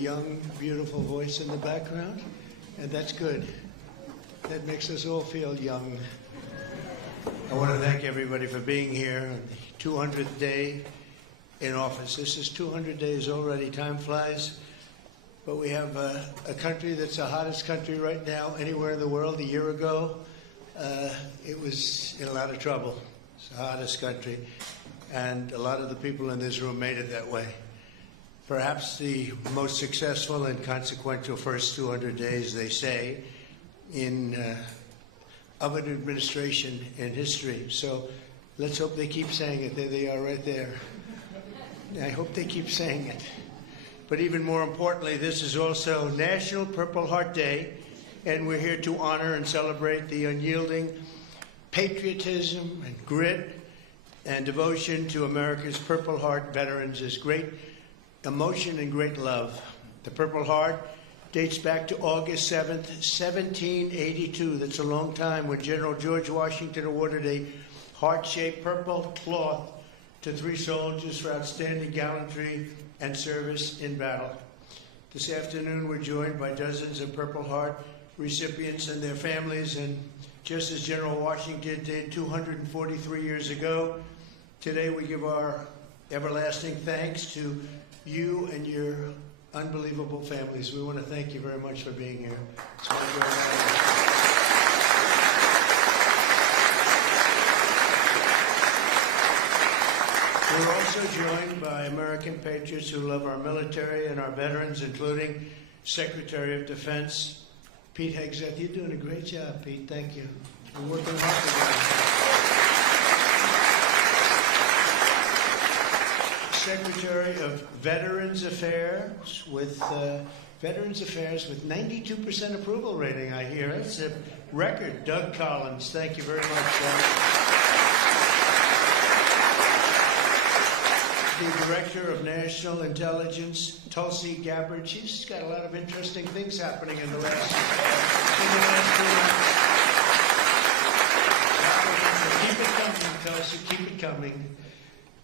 young, beautiful voice in the background, and that's good. That makes us all feel young. I want to thank everybody for being here on the 200th day in office. This is 200 days already. Time flies. But we have a country that's the hottest country right now anywhere in the world. A year ago, it was in a lot of trouble. It's the hottest country. And a lot of the people in this room made it that way. Perhaps the most successful and consequential first 200 days, they say, of an administration in history. So let's hope they keep saying it. There they are right there. I hope they keep saying it. But even more importantly, this is also National Purple Heart Day, and we're here to honor and celebrate the unyielding patriotism and grit and devotion to America's Purple Heart veterans. Is great emotion and great love. The Purple Heart dates back to August 7th, 1782. That's a long time, when General George Washington awarded a heart-shaped purple cloth to 3 soldiers for outstanding gallantry and service in battle. This afternoon, we're joined by dozens of Purple Heart recipients and their families, and just as General Washington did 243 years ago, today we give our everlasting thanks to you and your unbelievable families. We want to thank you very much for being here. It's my joy. We're also joined by American patriots who love our military and our veterans, including Secretary of Defense Pete Hegseth. You're doing a great job, Pete. Thank you. We're working hard together. Secretary of Veterans Affairs with 92% approval rating, I hear. It's a record. Doug Collins. Thank you very much, Doug. The Director of National Intelligence, Tulsi Gabbard. She's got a lot of interesting things happening in the last 2 months. Keep it coming, Tulsi, keep it coming.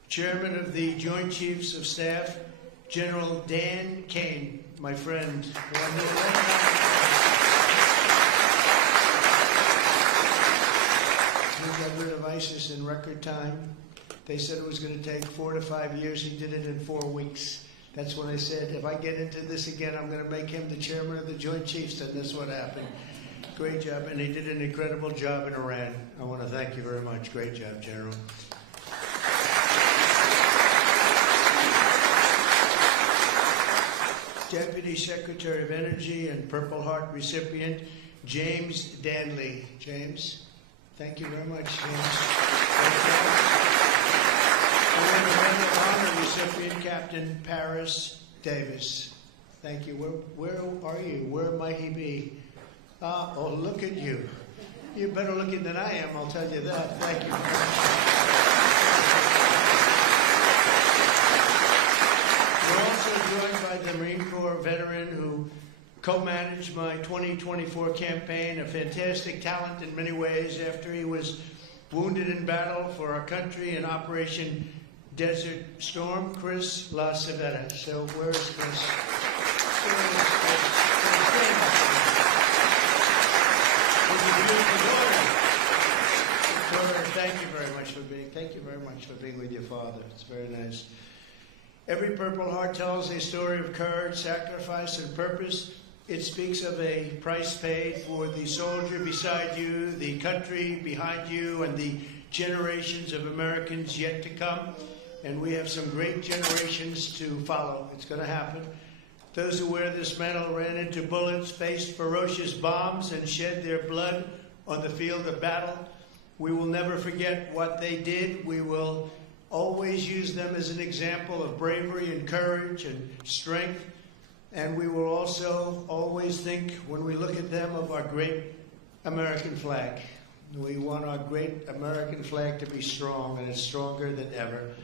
Chairman of the Joint Chiefs of Staff, General Dan Kane, my friend. He got rid of ISIS in record time. They said it was going to take 4 to 5 years. He did it in 4 weeks. That's when I said, if I get into this again, I'm going to make him the chairman of the Joint Chiefs, and that's what happened. Great job, and he did an incredible job in Iran. I want to thank you very much. Great job, General. Deputy Secretary of Energy and Purple Heart recipient, James Danley. James, thank you very much, James. And Medal of Honor recipient, Captain Paris Davis. Thank you. Where are you? Where might he be? Oh, look at you. You're better looking than I am, I'll tell you that. Thank you. We're also joined by the Marine Corps veteran who co-managed my 2024 campaign, a fantastic talent in many ways after he was wounded in battle for our country in Operation Desert Storm, Chris LaCivetta. So where's Chris? Thank you very much for being with your father. It's very nice. Every Purple Heart tells a story of courage, sacrifice, and purpose. It speaks of a price paid for the soldier beside you, the country behind you, and the generations of Americans yet to come. And we have some great generations to follow. It's going to happen. Those who wear this medal ran into bullets, faced ferocious bombs, and shed their blood on the field of battle. We will never forget what they did. We will always use them as an example of bravery and courage and strength. And we will also always think, when we look at them, of our great American flag. We want our great American flag to be strong, and it's stronger than ever.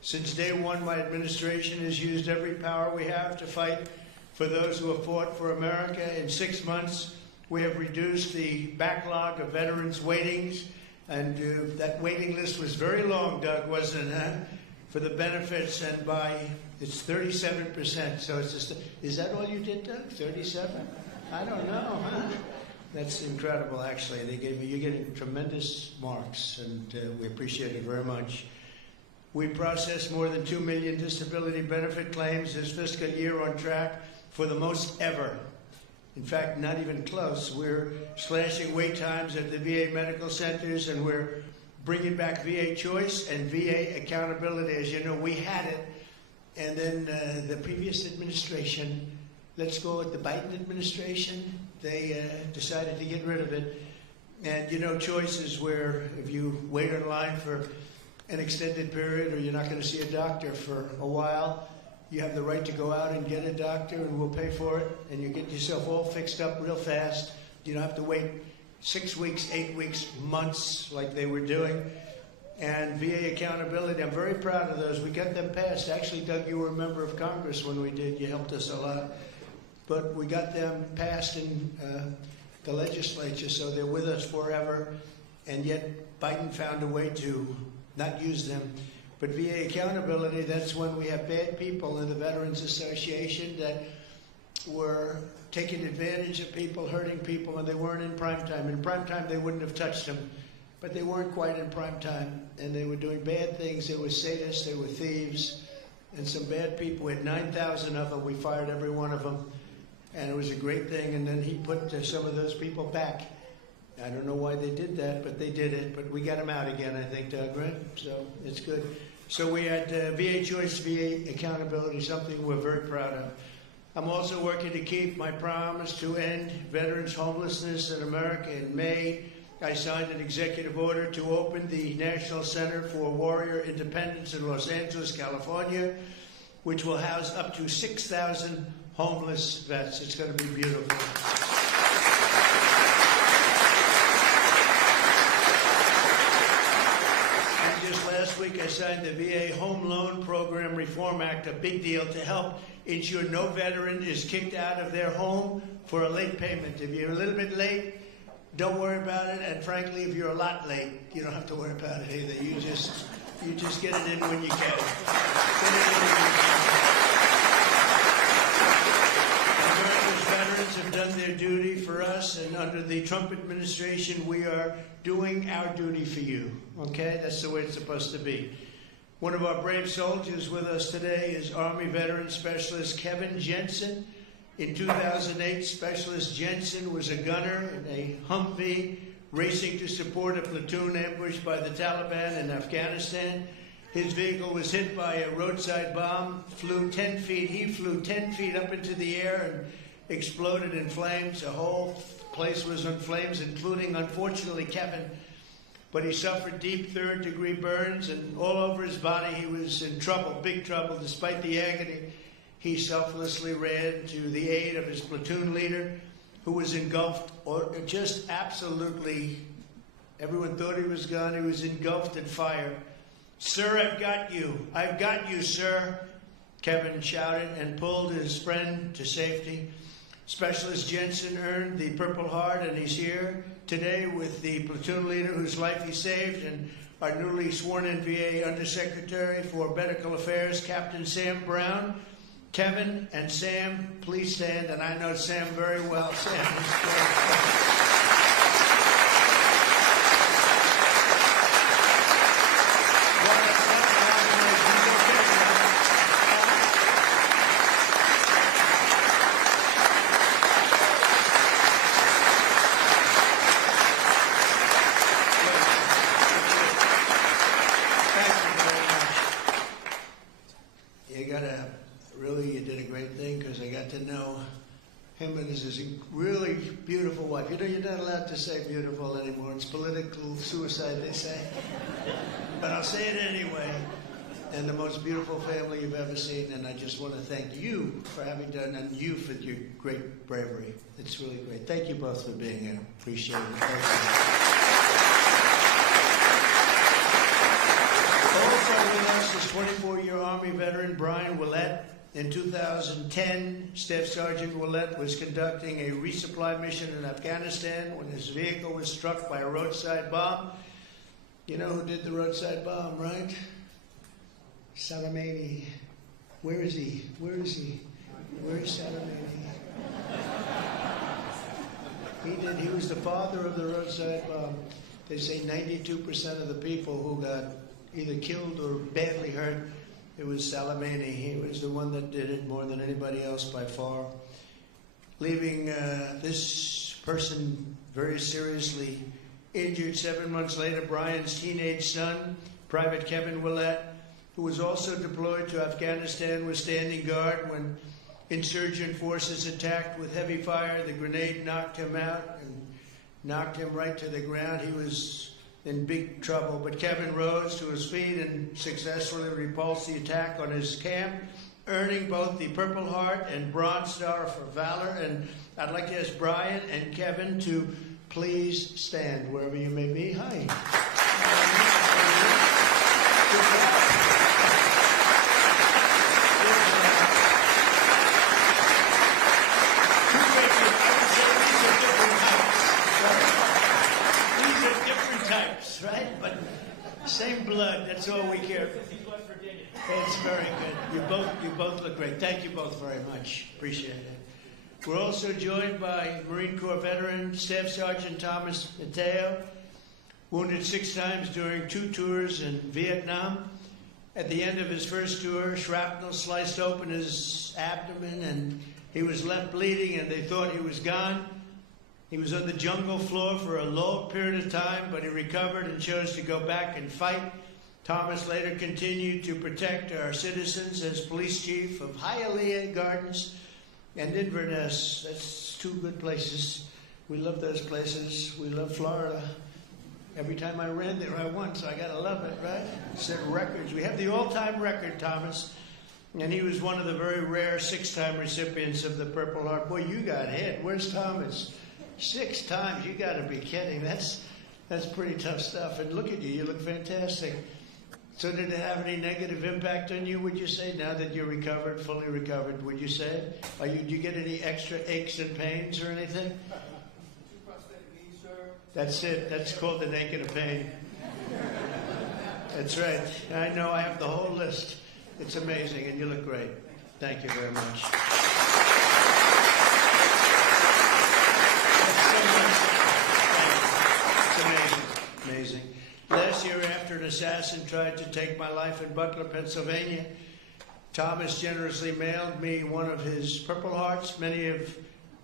Since day one, my administration has used every power we have to fight for those who have fought for America. In 6 months, we have reduced the backlog of veterans' waitings, and that waiting list was very long, Doug, wasn't it, huh? For the benefits, and by It's 37%. So it's just, is that all you did, Doug? 37? I don't know, huh? That's incredible, actually. You're getting tremendous marks, and we appreciate it very much. We processed more than 2 million disability benefit claims this fiscal year, on track for the most ever. In fact, not even close. We're slashing wait times at the VA medical centers, and we're bringing back VA choice and VA accountability. As you know, we had it, and then the previous administration, let's go with the Biden administration, they decided to get rid of it. And you know, choice is where if you wait in line for an extended period or you're not going to see a doctor for a while, you have the right to go out and get a doctor, and we'll pay for it, and you get yourself all fixed up real fast. You don't have to wait 6 weeks, 8 weeks, months like they were doing. And VA accountability, I'm very proud of those. We got them passed. Actually, Doug, you were a member of Congress when we did. You helped us a lot. But we got them passed in the legislature, so they're with us forever. And yet Biden found a way to not use them. But VA accountability, that's when we have bad people in the Veterans Association that were taking advantage of people, hurting people, and they weren't in prime time. In prime time, they wouldn't have touched them, but they weren't quite in prime time, and they were doing bad things. They were sadists, they were thieves, and some bad people. We had 9,000 of them. We fired every one of them, and it was a great thing. And then he put some of those people back. I don't know why they did that, but they did it. But we got them out again, I think, Doug, right? So it's good. So we had VA choice, VA accountability, something we're very proud of. I'm also working to keep my promise to end veterans' homelessness in America. In May, I signed an executive order to open the National Center for Warrior Independence in Los Angeles, California, which will house up to 6,000 homeless vets. It's going to be beautiful. Last week, I signed the VA Home Loan Program Reform Act, a big deal to help ensure no veteran is kicked out of their home for a late payment. If you're a little bit late, don't worry about it. And frankly, if you're a lot late, you don't have to worry about it either. You just get it in when you can. America's veterans have done their duty for us, and under the Trump administration, we are doing our duty for you. Okay? That's the way it's supposed to be. One of our brave soldiers with us today is Army Veteran Specialist Kevin Jensen. In 2008, Specialist Jensen was a gunner in a Humvee racing to support a platoon ambushed by the Taliban in Afghanistan. His vehicle was hit by a roadside bomb, flew 10 feet. He flew 10 feet up into the air and exploded in flames. The whole place was in flames, including, unfortunately, Kevin. But he suffered deep third-degree burns, and all over his body he was in trouble, big trouble. Despite the agony, he selflessly ran to the aid of his platoon leader, who was engulfed, or just absolutely, everyone thought he was gone. He was engulfed in fire. "Sir, I've got you. I've got you, sir," Kevin shouted and pulled his friend to safety. Specialist Jensen earned the Purple Heart, and he's here today with the platoon leader whose life he saved, and our newly sworn-in VA Undersecretary for Medical Affairs, Captain Sam Brown. Kevin and Sam, please stand, and I know Sam very well. Sam is great. Really beautiful wife. You know, you're not allowed to say beautiful anymore. It's political suicide, they say. But I'll say it anyway. And the most beautiful family you've ever seen. And I just want to thank you for having done, and you for your great bravery. It's really great. Thank you both for being here. Appreciate it. Thank you. Also with us is 24-year Army veteran Brian Willett. In 2010, Staff Sergeant Willett was conducting a resupply mission in Afghanistan when his vehicle was struck by a roadside bomb. You know who did the roadside bomb, right? Soleimani. Where is he? Where is he? Where is Salamene? He was the father of the roadside bomb. They say 92% of the people who got either killed or badly hurt, it was Salamene. He was the one that did it more than anybody else by far. Leaving this person very seriously injured. 7 months later, Brian's teenage son, Private Kevin Willett, who was also deployed to Afghanistan, was standing guard when insurgent forces attacked with heavy fire. The grenade knocked him out and knocked him right to the ground. He was in big trouble, but Kevin rose to his feet and successfully repulsed the attack on his camp, earning both the Purple Heart and Bronze Star for valor. And I'd like to ask Brian and Kevin to please stand wherever you may be. Hi. These are different types, right? But same blood, that's all we care. It's very good. You both look great. Thank you both very much. Appreciate it. We're also joined by Marine Corps veteran Staff Sergeant Thomas Mateo, wounded 6 times during 2 tours in Vietnam. At the end of his first tour, shrapnel sliced open his abdomen and he was left bleeding and they thought he was gone. He was on the jungle floor for a long period of time, but he recovered and chose to go back and fight. Thomas later continued to protect our citizens as police chief of Hialeah Gardens and Inverness. That's 2 good places. We love those places. We love Florida. Every time I ran there, I won, so I gotta love it, right? Set records. We have the all-time record, Thomas. And he was one of the very rare 6-time recipients of the Purple Heart. Boy, you got hit. Where's Thomas? 6 times. You gotta be kidding. That's pretty tough stuff. And look at you. You look fantastic. So did it have any negative impact on you, would you say, now that you're recovered, fully recovered, would you say? Did you get any extra aches and pains or anything? That's it. That's called the naked of pain. That's right. I know. I have the whole list. It's amazing, and you look great. Thank you very much. It's amazing. Amazing. Last year, after an assassin tried to take my life in Butler, Pennsylvania, Thomas generously mailed me one of his Purple Hearts. Many of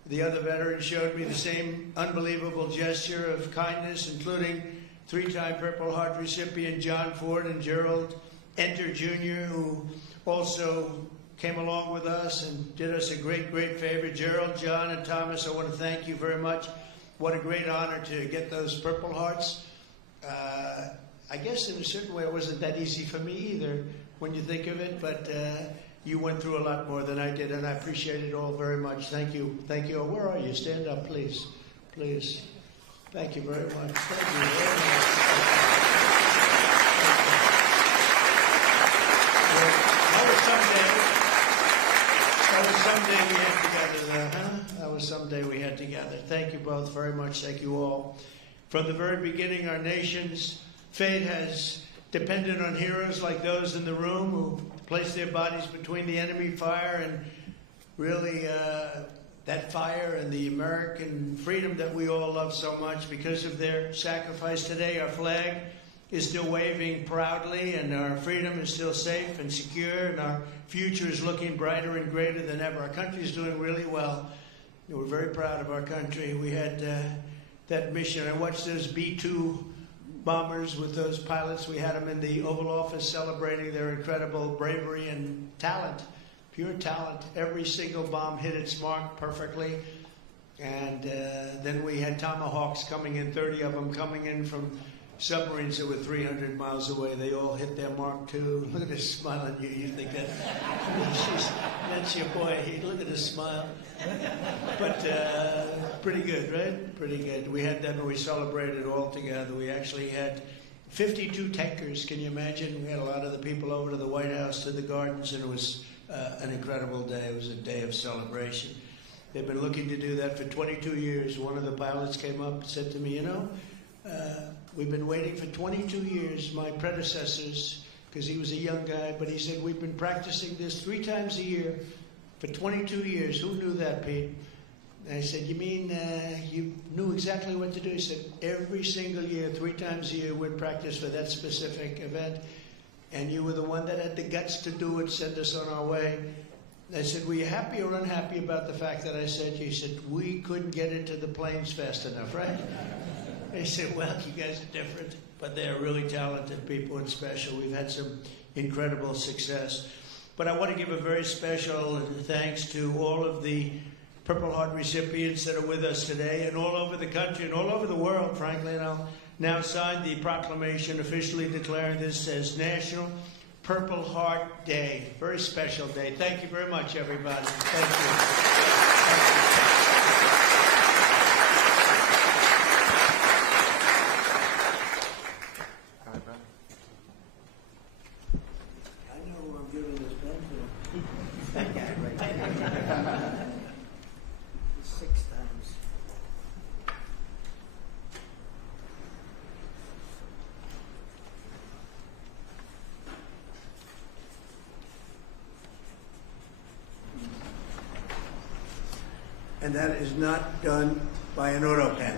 the other veterans showed me the same unbelievable gesture of kindness, including 3-time Purple Heart recipient John Ford and Gerald Enter Jr., who also came along with us and did us a great, great favor. Gerald, John, and Thomas, I want to thank you very much. What a great honor to get those Purple Hearts. I guess in a certain way it wasn't that easy for me either when you think of it, but you went through a lot more than I did, and I appreciate it all very much. Thank you. Thank you. Where are you? Stand up, please. Please. Thank you very much. Thank you very much. That was someday we had together, huh? That was someday we had together. Thank you both very much. Thank you all. From the very beginning, our nation's fate has depended on heroes like those in the room who placed their bodies between the enemy fire and really that fire and the American freedom that we all love so much. Because of their sacrifice today, our flag is still waving proudly and our freedom is still safe and secure and our future is looking brighter and greater than ever. Our country is doing really well. We're very proud of our country. We had that mission. I watched those B-2 bombers with those pilots. We had them in the Oval Office celebrating their incredible bravery and talent, pure talent. Every single bomb hit its mark perfectly. And then we had Tomahawks coming in, 30 of them coming in from submarines that were 300 miles away. They all hit their mark too. Look at this smile on you. You think that's your boy. Look at his smile. But pretty good, right? Pretty good. We had them and we celebrated all together. We actually had 52 tankers. Can you imagine? We had a lot of the people over to the White House, to the gardens, and it was an incredible day. It was a day of celebration. They've been looking to do that for 22 years. One of the pilots came up and said to me, we've been waiting for 22 years. My predecessors because he was a young guy, but he said, we've been practicing this 3 times a year for 22 years. Who knew that, Pete? And I said, you mean you knew exactly what to do? He said, every single year, 3 times a year, we'd practice for that specific event. And you were the one that had the guts to do it, send us on our way. And I said, were you happy or unhappy about the fact that I said, he said, we couldn't get into the planes fast enough, right? He said, well, you guys are different, but they're really talented people and special. We've had some incredible success. But I want to give a very special thanks to all of the Purple Heart recipients that are with us today and all over the country and all over the world, frankly. And I'll now sign the proclamation officially declaring this as National Purple Heart Day. Very special day. Thank you very much, everybody. Thank you. And that is not done by an auto pen.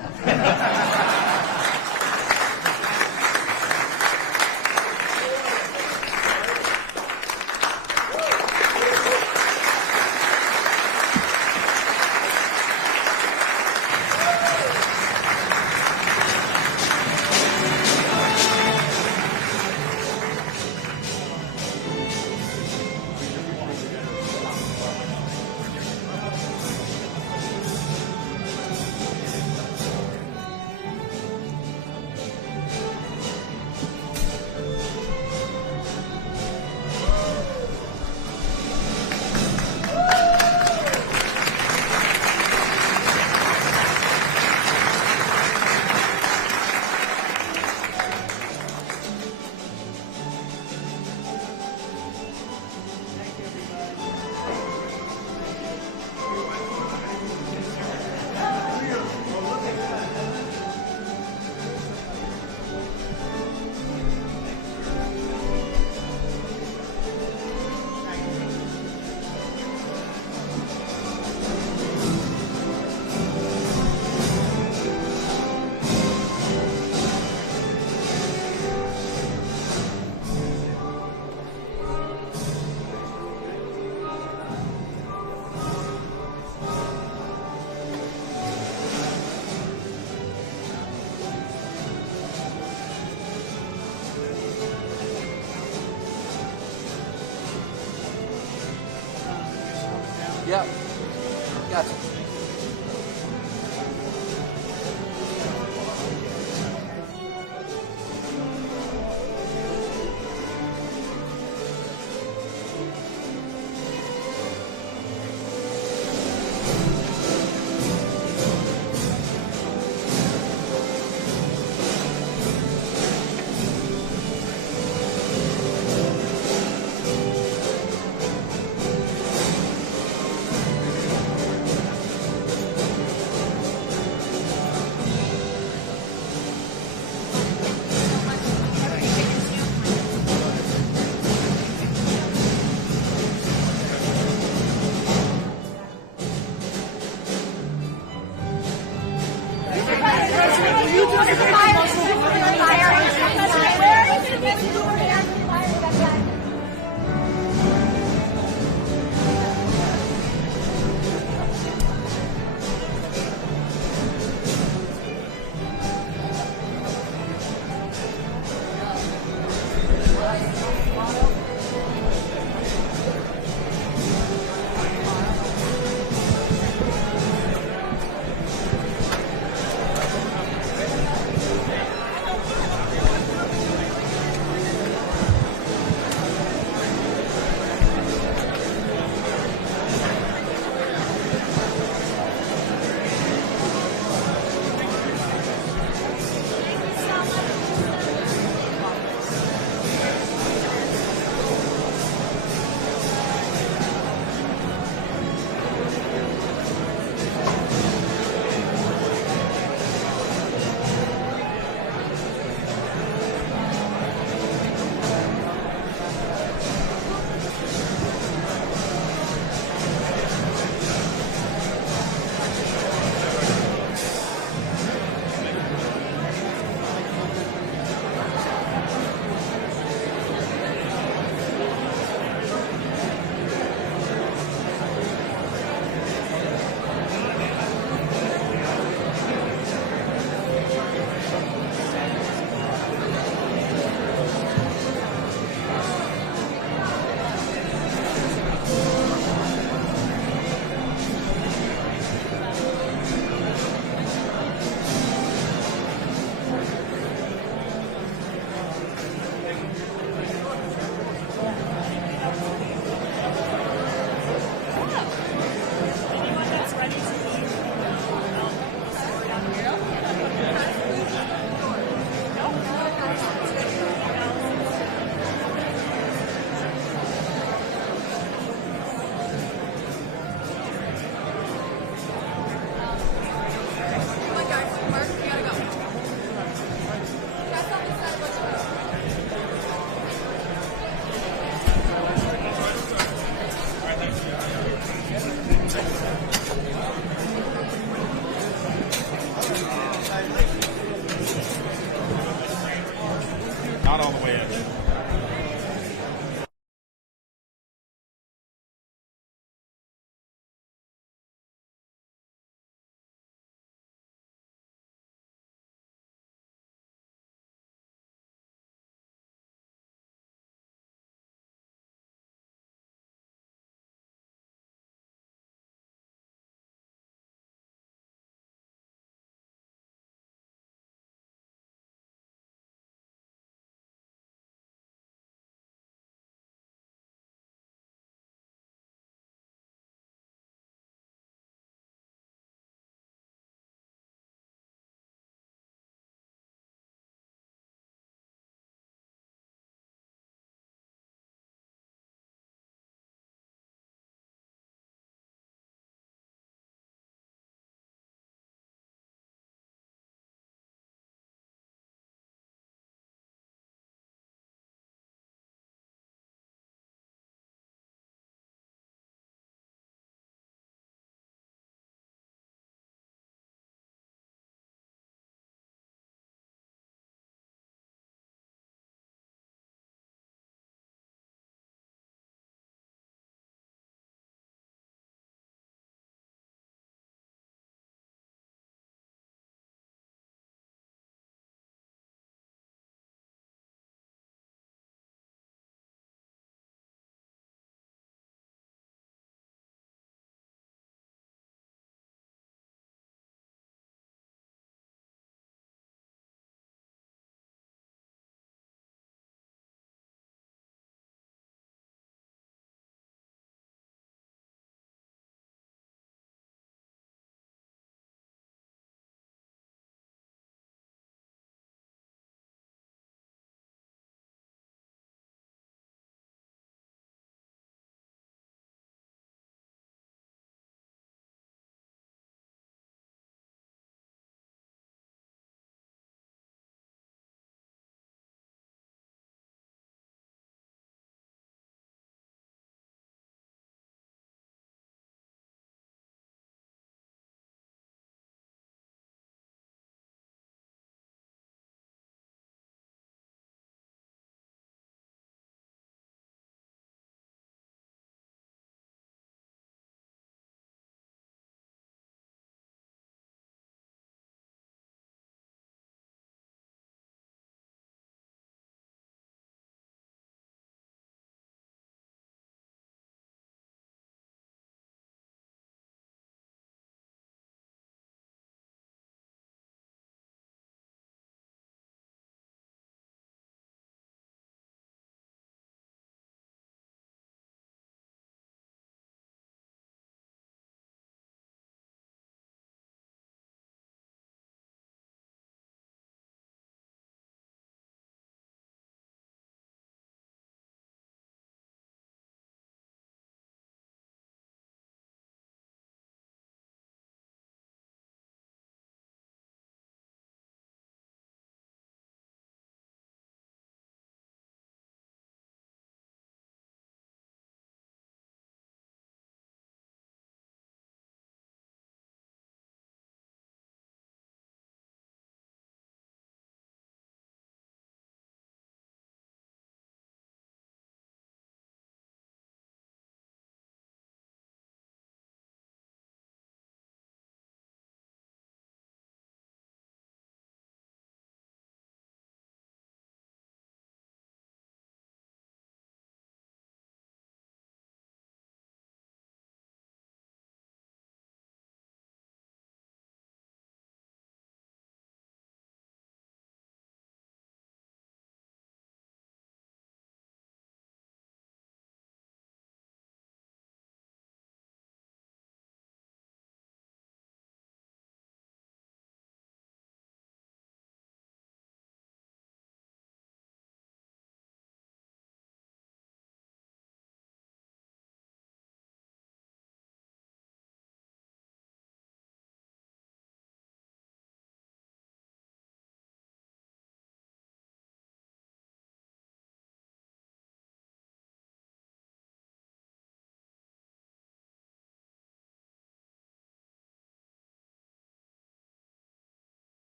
Yeah. Gotcha. You do it.